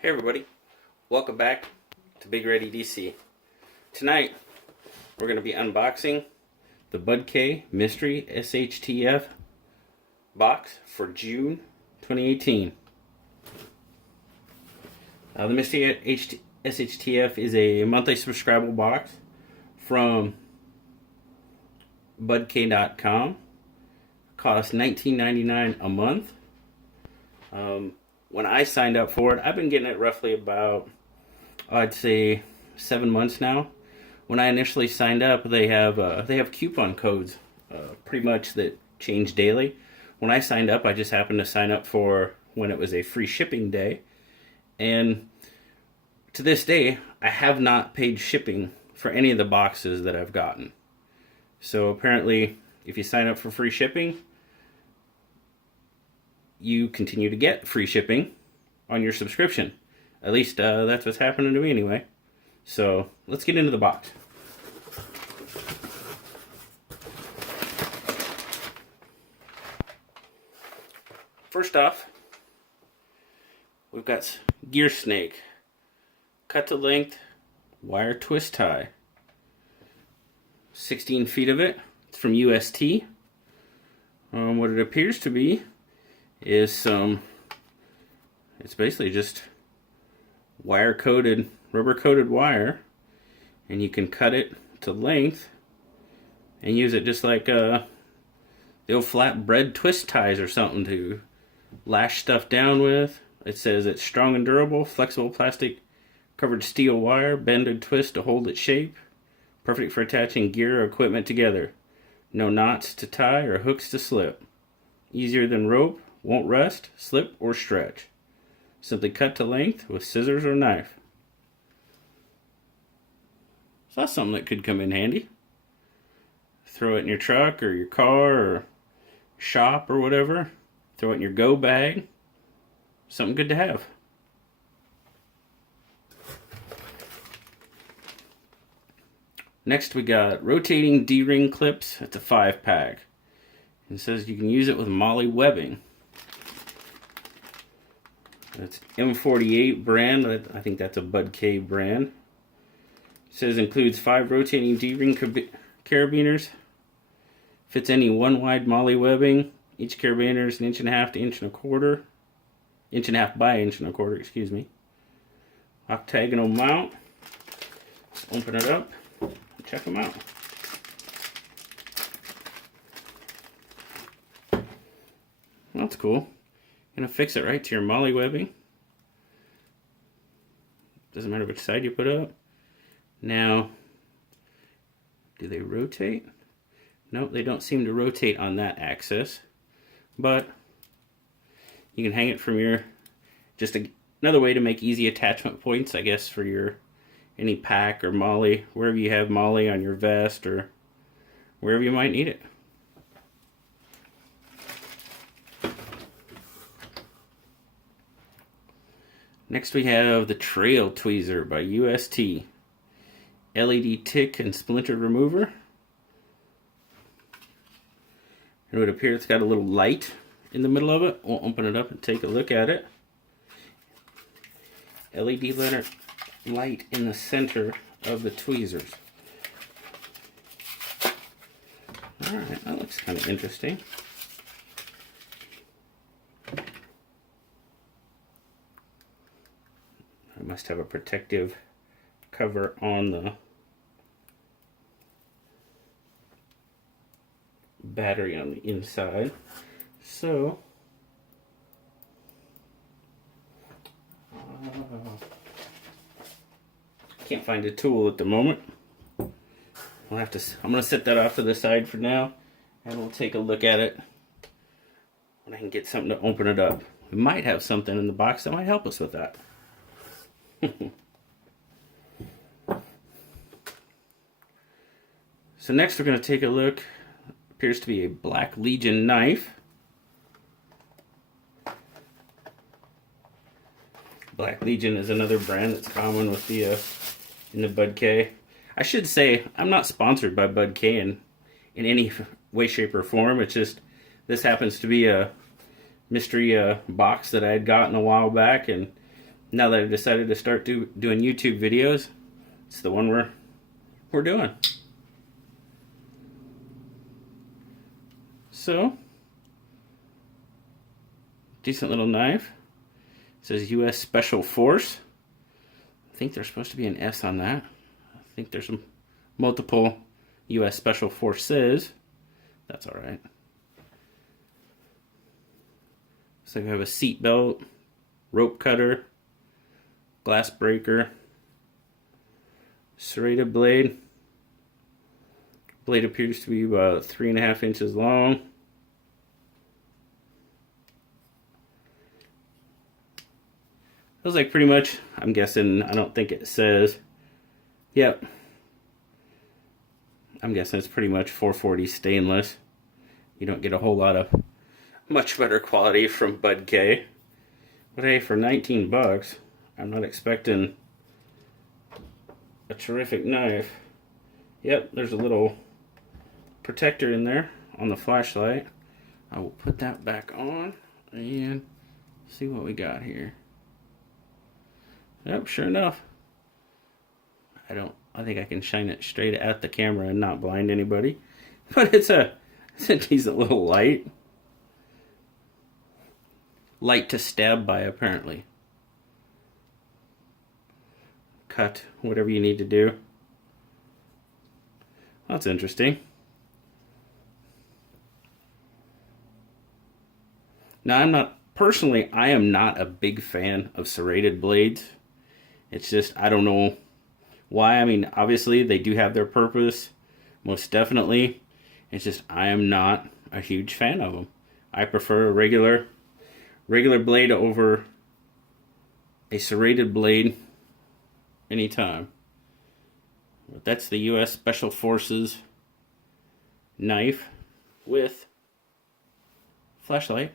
Hey everybody, welcome back to Big Ready DC. Tonight we're going to be unboxing the BudK Mystery SHTF box for June 2018. The Mystery SHTF is a monthly subscribable box from BudK.com. Costs $19.99 a month. When I signed up for it, I've been getting it roughly about, I'd say, 7 months now. When I initially signed up, they have coupon codes, pretty much that change daily. When I signed up, I just happened to sign up for when it was a free shipping day, and to this day, I have not paid shipping for any of the boxes that I've gotten. So apparently, if you sign up for free shipping, you continue to get free shipping on your subscription. At least that's what's happening to me anyway. So let's get into the box. First off, we've got gear snake, cut to length, wire twist tie. 16 feet of it. It's from UST. What it appears to be is it's basically just wire coated, rubber coated wire, and you can cut it to length and use it just like the old flat bread twist ties or something to lash stuff down with. It says it's strong and durable, flexible plastic covered steel wire, bend and twist to hold its shape, perfect for attaching gear or equipment together. No knots to tie or hooks to slip. Easier than rope. Won't rust, slip, or stretch. Simply cut to length with scissors or knife. So that's something that could come in handy. Throw it in your truck or your car or shop or whatever. Throw it in your go bag. Something good to have. Next we got rotating D-ring clips. It's a 5-pack. It says you can use it with MOLLE Webbing. It's M48 brand. I think that's a BudK brand. It says includes 5 rotating D-ring carabiners. Fits any one wide MOLLE webbing. Each carabiner is 1.5 to 1.25 inches. 1.5 by 1.25 inches, excuse me. Octagonal mount. Let's open it up and check them out. That's cool. Gonna fix it right to your MOLLE webbing. Doesn't matter which side you put up. Now, do they rotate? Nope, they don't seem to rotate on that axis. But you can hang it from your, another way to make easy attachment points, I guess, for your any pack or MOLLE, wherever you have MOLLE on your vest or wherever you might need it. Next we have the Trailblazer by UST. LED tick and splinter remover. It would appear it's got a little light in the middle of it. We'll open it up and take a look at it. LED light in the center of the tweezers. Alright, that looks kind of interesting. I must have a protective cover on the battery on the inside. So, can't find a tool at the moment. I'm going to set that off to the side for now, and we'll take a look at it when I can get something to open it up. We might have something in the box that might help us with that. So next we're going to take a look. Appears to be a Black Legion knife. Black Legion is another brand that's common with the in the BudK. I should say I'm not sponsored by BudK in any way, shape, or form. It's just this happens to be a mystery box that I had gotten a while back, and now that I decided to start doing YouTube videos, it's the one we're doing. So, decent little knife. It says U.S. Special Force. I think there's supposed to be an S on that. I think there's multiple U.S. Special Forces. That's all right. So we have a seat belt, rope cutter, glass breaker, serrated blade. Blade appears to be about 3.5 inches long. Feels like pretty much, I'm guessing, I don't think it says, yep. I'm guessing it's pretty much 440 stainless. You don't get a whole lot of much better quality from BudK. But hey, for 19 bucks, I'm not expecting a terrific knife. Yep, there's a little protector in there on the flashlight. I will put that back on and see what we got here. Yep, sure enough. I think I can shine it straight at the camera and not blind anybody. But it's a decent little light. Light to stab by, apparently. Cut whatever you need to do. That's interesting. Now, I am not a big fan of serrated blades. It's just, I don't know why. I mean, obviously, they do have their purpose. Most definitely. It's just, I am not a huge fan of them. I prefer a regular blade over a serrated blade anytime. But that's the U.S. Special Forces knife with flashlight.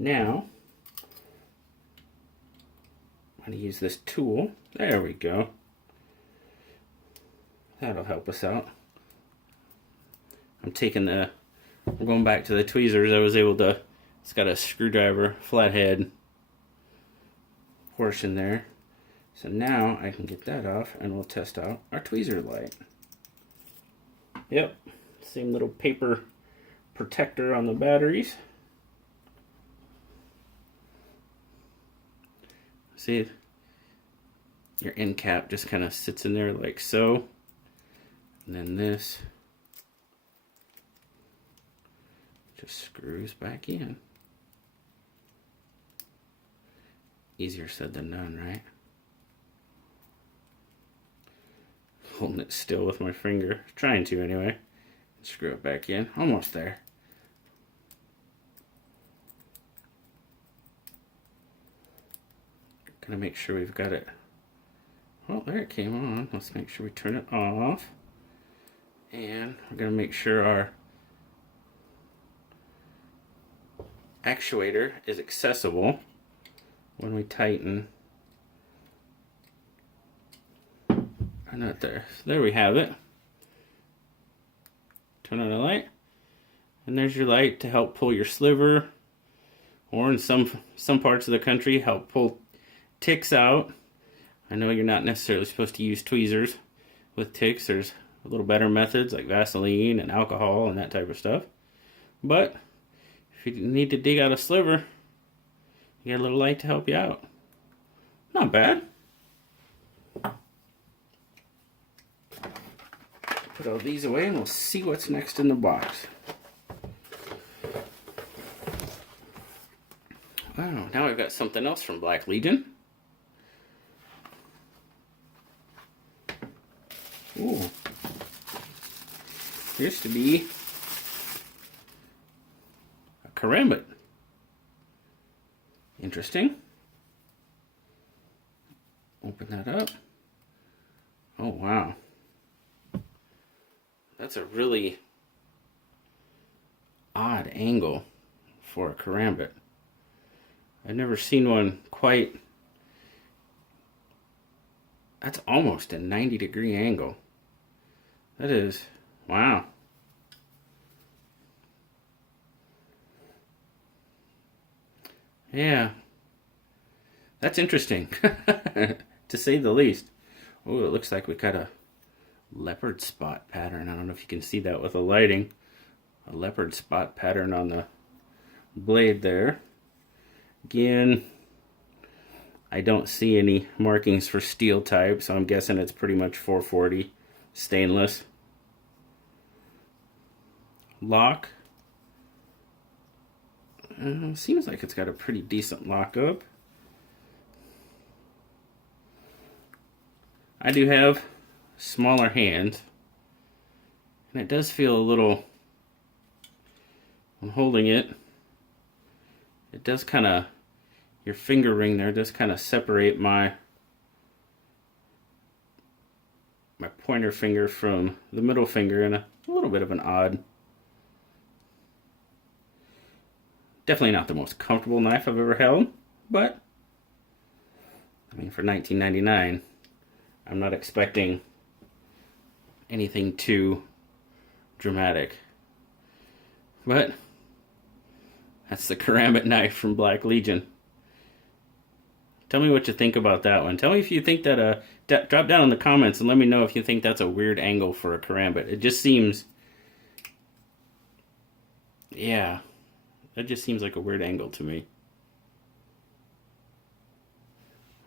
Now, I'm going to use this tool. There we go. That'll help us out. I'm going back to the tweezers. I was able to, it's got a screwdriver, flathead portion there. So now I can get that off and we'll test out our tweezer light. Yep, same little paper protector on the batteries. See, your end cap just kind of sits in there like so. And then this just screws back in. Easier said than done, right? Holding it still with my finger. Trying to anyway. Screw it back in. Almost there. Gonna make sure we've got it. Well, there it came on. Let's make sure we turn it off. And we're gonna make sure our actuator is accessible when we tighten. Not there. So there we have it. Turn on the light, and there's your light to help pull your sliver, or in some parts of the country, help pull ticks out. I know you're not necessarily supposed to use tweezers with ticks. There's a little better methods like Vaseline and alcohol and that type of stuff. But if you need to dig out a sliver, you got a little light to help you out. Not bad. Put all these away and we'll see what's next in the box. Wow, now we've got something else from Black Legion. Ooh. Appears to be a Karambit. Interesting. Open that up. Oh, wow. That's a really odd angle for a Karambit. I've never seen one quite... That's almost a 90-degree angle. That is... Wow. Yeah. That's interesting, to say the least. Oh, it looks like we got a leopard spot pattern. I don't know if you can see that with the lighting. A leopard spot pattern on the blade there. Again, I don't see any markings for steel type, so I'm guessing it's pretty much 440 stainless. Lock. Seems like it's got a pretty decent lockup. I do have smaller hands, and it does feel a little, when holding it, it does kind of, your finger ring there does kind of separate my pointer finger from the middle finger in a little bit of an odd. Definitely not the most comfortable knife I've ever held, but I mean, for $19.99, I'm not expecting anything too dramatic. But that's the Karambit knife from Black Legion. Tell me what you think about that one. Tell me if you think that, drop down in the comments and let me know if you think that's a weird angle for a Karambit. It just seems, yeah, that just seems like a weird angle to me.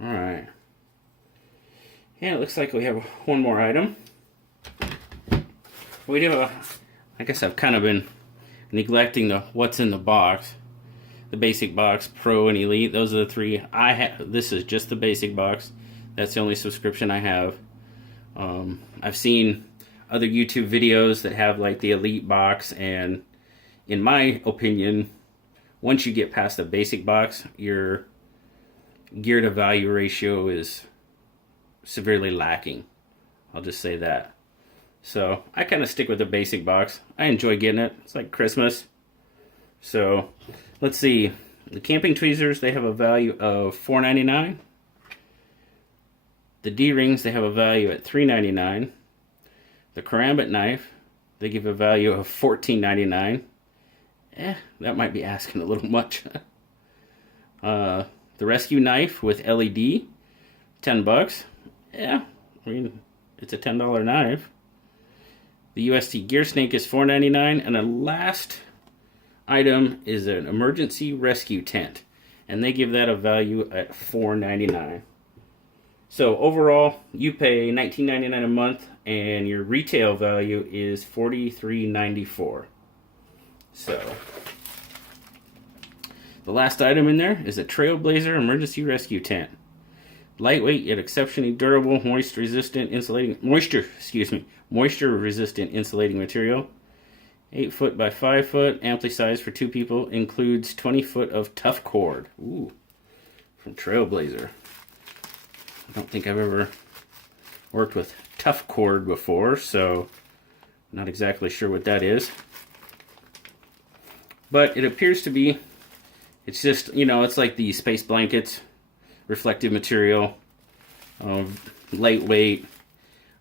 Alright. Yeah, it looks like we have one more item. We do I guess I've kind of been neglecting the what's in the box. The basic box, Pro, and Elite. Those are the three I have. This is just the basic box. That's the only subscription I have. I've seen other YouTube videos that have like the Elite box, and in my opinion, once you get past the basic box, your gear to value ratio is severely lacking. I'll just say that. So I kind of stick with the basic box. I enjoy getting it. It's like Christmas. So let's see. The camping tweezers, they have a value of $4.99. The D-rings, they have a value at $3.99. The Karambit knife, they give a value of $14.99. That might be asking a little much. The rescue knife with LED, $10. Yeah, I mean, it's a $10 knife. The UST Gear Snake is $4.99, and the last item is an emergency rescue tent, and they give that a value at $4.99. So overall, you pay $19.99 a month, and your retail value is $43.94. So the last item in there is a Trailblazer emergency rescue tent. Lightweight yet exceptionally durable, moisture resistant insulating material. 8 foot by 5 foot, amply sized for 2 people. Includes 20 foot of tough cord. Ooh, from Trailblazer. I don't think I've ever worked with tough cord before, so not exactly sure what that is. But it appears to be, it's just, you know, it's like the space blankets. Reflective material, lightweight,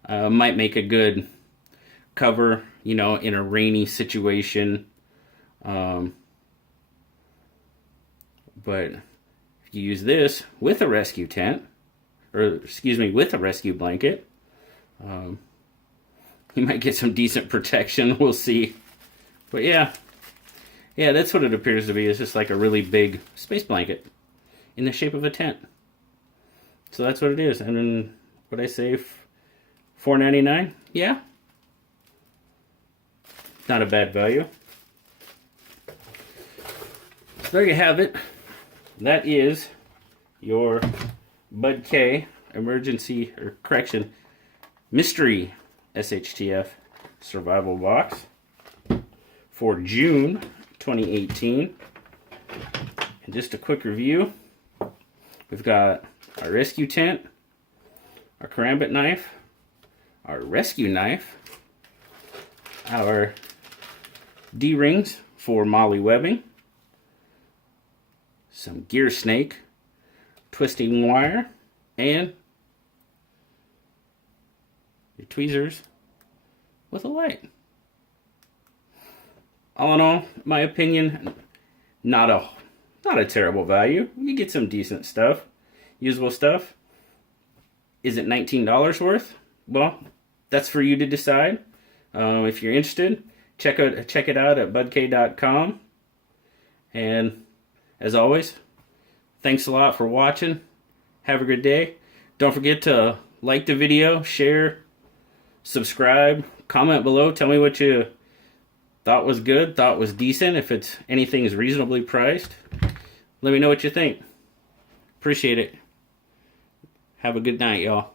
might make a good cover, you know, in a rainy situation. But if you use this with a rescue tent, with a rescue blanket, you might get some decent protection. We'll see. But yeah, that's what it appears to be. It's just like a really big space blanket in the shape of a tent. So that's what it is. And then, what I say, $4.99? Yeah. Not a bad value. So there you have it. That is your BudK Mystery SHTF survival box for June 2018. And just a quick review. We've got our rescue tent, our Karambit knife, our rescue knife, our D-rings for MOLLE Webbing, some gear snake, twisting wire, and your tweezers with a light. All in all, my opinion, not a not a terrible value. You get some decent stuff, usable stuff. Is it $19 worth? Well, that's for you to decide. If you're interested, check it out at BudK.com. And as always, thanks a lot for watching. Have a good day. Don't forget to like the video, share, subscribe, comment below. Tell me what you thought was good, thought was decent. If it's anything is reasonably priced, let me know what you think. Appreciate it. Have a good night, y'all.